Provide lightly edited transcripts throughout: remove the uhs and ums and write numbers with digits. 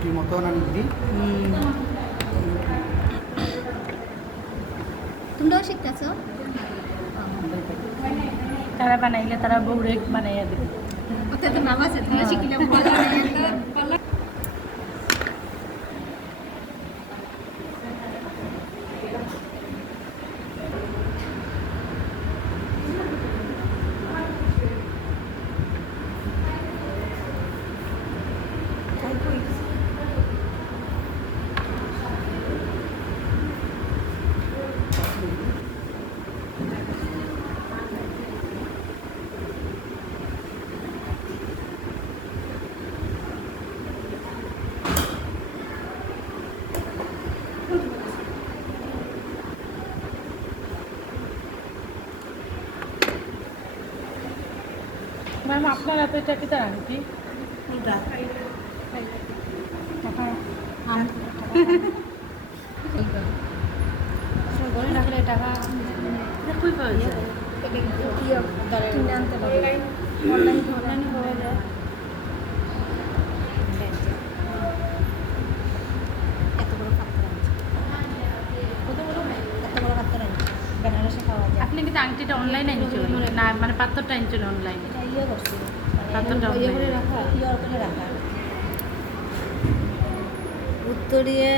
রুটির মতো না নিবি তোমরাও শিখতেছো? তারা বানাইলে তারা বউরে বানাইয়া দেবে। ওতে তো নাম আছে, তোমরা শিখিলে ম্যাম আপনার হাতে এটা কি তার আংটি? টাকা কই পাওয়া যায়? কিনে আনতে হবে, অনলাইনে পাওয়া যায়। এত বড় পাত্র আনছে, এত বড় পাত্র আনছে, বেনারসে পাওয়া যায়। আপনি কিন্তু আংটিটা অনলাইনে আনছেন না, মানে পাথরটা আনছেন অনলাইনে? এটা ইয়ে করছি, পাথরটা ইয়ে করে রাখা, ইয়ে করে রাখা। উত্তরিয়ে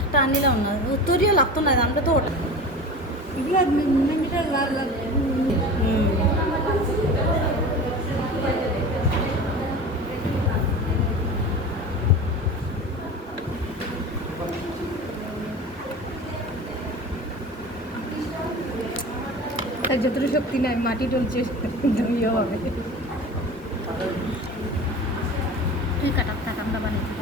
একটা আনিলাম না, উত্তরিয়ে লাগতো না, আমরা তো ওটা লাল লাল। তার যতটুকু শক্তি নাই, মাটি টলছে ইয়ে হবে। তুই কাটা আমরা বানিয়েছি।